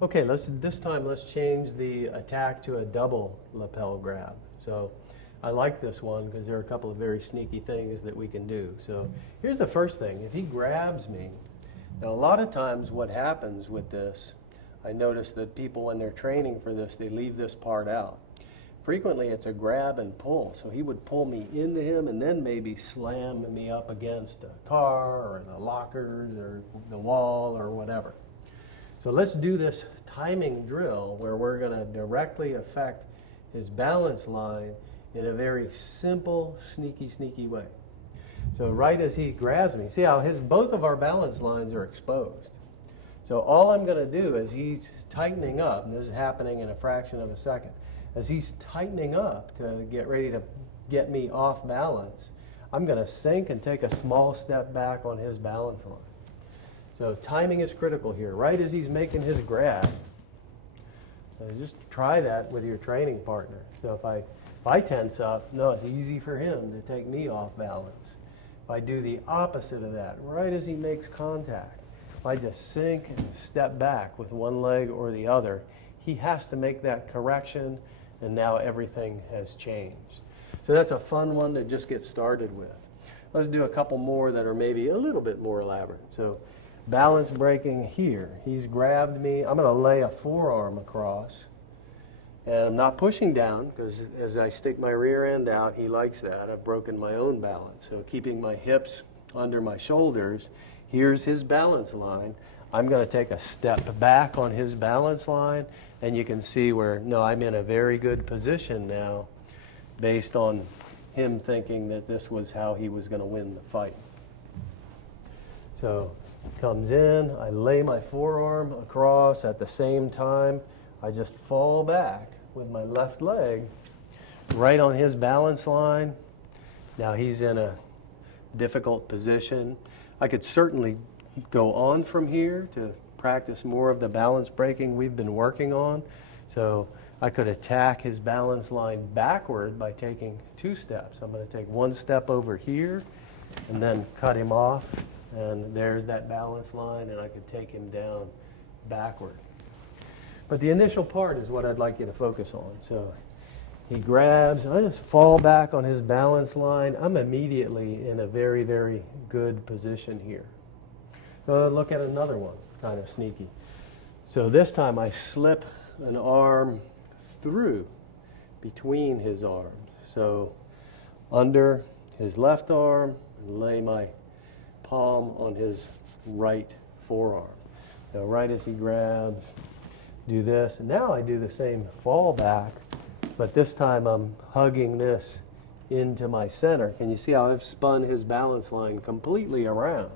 Okay, this time let's change the attack to a double lapel grab. So I like this one because there are a couple of very sneaky things that we can do. So here's the first thing. If he grabs me, now a lot of times what happens with this, I notice that people when they're training for this, they leave this part out. Frequently it's a grab and pull. So he would pull me into him and then maybe slam me up against a car or the lockers or the wall or whatever. So let's do this timing drill where we're going to directly affect his balance line in a very simple, sneaky way. So right as he grabs me, see how both of our balance lines are exposed. So all I'm going to do is he's tightening up, and this is happening in a fraction of a second. As he's tightening up to get ready to get me off balance, I'm going to sink and take a small step back on his balance line. So timing is critical here, right as he's making his grab. So just try that with your training partner. So if I tense up, no, it's easy for him to take me off balance. If I do the opposite of that, right as he makes contact, if I just sink and step back with one leg or the other, he has to make that correction, and now everything has changed. So that's a fun one to just get started with. Let's do a couple more that are maybe a little bit more elaborate. So balance breaking here. He's grabbed me. I'm going to lay a forearm across. And I'm not pushing down because as I stick my rear end out, he likes that. I've broken my own balance. So keeping my hips under my shoulders, here's his balance line. I'm going to take a step back on his balance line, and you can see where, no, I'm in a very good position now based on him thinking that this was how he was going to win the fight. So comes in, I lay my forearm across at the same time. I just fall back with my left leg right on his balance line. Now he's in a difficult position. I could certainly go on from here to practice more of the balance breaking we've been working on. So I could attack his balance line backward by taking 2 steps. I'm going to take 1 step over here and then cut him off. And there's that balance line, and I could take him down backward. But the initial part is what I'd like you to focus on. So he grabs, I just fall back on his balance line. I'm immediately in a very good position here. Look at another one, kind of sneaky. So this time I slip an arm through between his arms. So under his left arm, and lay my palm on his right forearm. Now right as he grabs, do this. And now I do the same fall back, but this time I'm hugging this into my center. Can you see how I've spun his balance line completely around?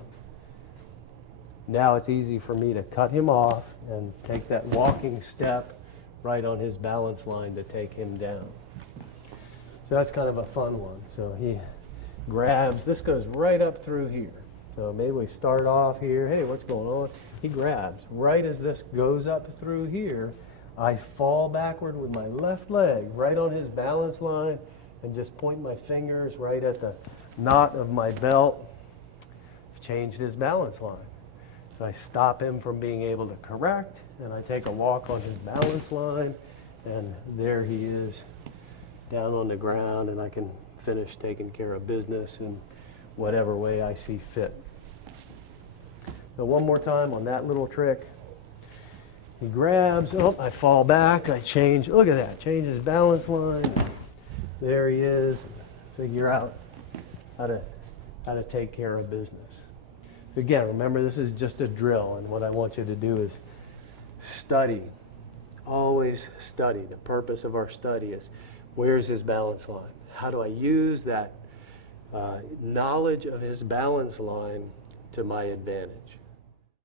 Now it's easy for me to cut him off and take that walking step right on his balance line to take him down. So that's kind of a fun one. So he grabs, this goes right up through here. So maybe we start off here, hey, what's going on? He grabs. Right as this goes up through here, I fall backward with my left leg right on his balance line and just point my fingers right at the knot of my belt. Changed his balance line. So I stop him from being able to correct, and I take a walk on his balance line, and there he is down on the ground, and I can finish taking care of business in whatever way I see fit. So one more time on that little trick. He grabs, oh, I fall back, I change, look at that, change his balance line. There he is. Figure out how to take care of business. Again, remember this is just a drill, and what I want you to do is study. Always study. The purpose of our study is where's his balance line? How do I use that knowledge of his balance line to my advantage?